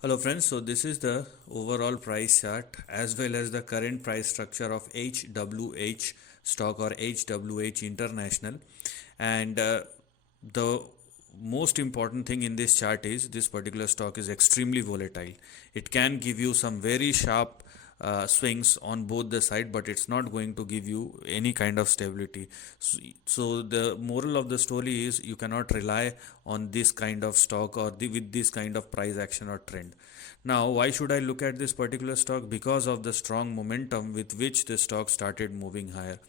Hello friends, so this is the overall price chart as well as the current price structure of HWH stock or HWH International. And the most important thing in this chart is this particular stock is extremely volatile. It can give you some very sharp swings on both the side, but it's not going to give you any kind of stability. So the moral of the story is you cannot rely on this kind of stock or with this kind of price action or trend. Now, why should I look at this particular stock? Because of the strong momentum with which the stock started moving higher.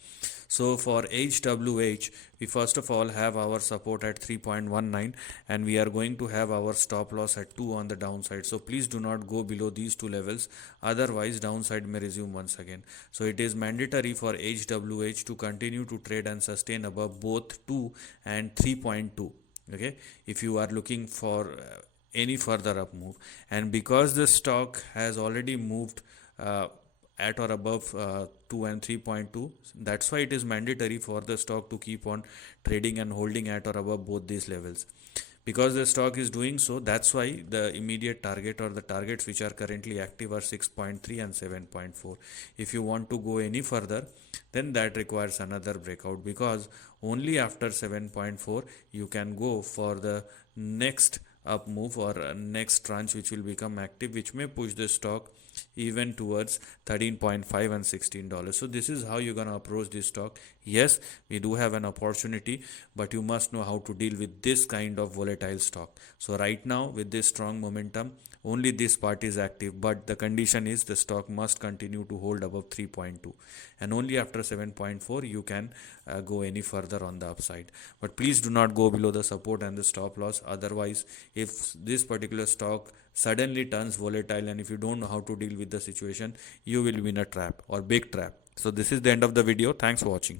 So for HWH, we first of all have our support at 3.19 and we are going to have our stop loss at 2 on the downside. So please do not go below these two levels, otherwise downside may resume once again. So it is mandatory for HWH to continue to trade and sustain above both 2 and 3.2. Okay, if you are looking for any further up move, and because the stock has already moved at or above 2 and 3.2, that's why it is mandatory for the stock to keep on trading and holding at or above both these levels. Because the stock is doing so, that's why the immediate target or the targets which are currently active are 6.3 and 7.4. If you want to go any further, then that requires another breakout, because only after 7.4 you can go for the next up move or next tranche which will become active, which may push the stock even towards 13.5 and $16. So this is how you're going to approach this stock. Yes, we do have an opportunity, but you must know how to deal with this kind of volatile stock. So right now with this strong momentum, only this part is active, but the condition is the stock must continue to hold above 3.2, and only after 7.4 you can go any further on the upside. But please do not go below the support and the stop loss, otherwise if this particular stock suddenly turns volatile and if you don't know how to deal with the situation, you will be in a trap or big trap. So this is the end of the video. Thanks for watching.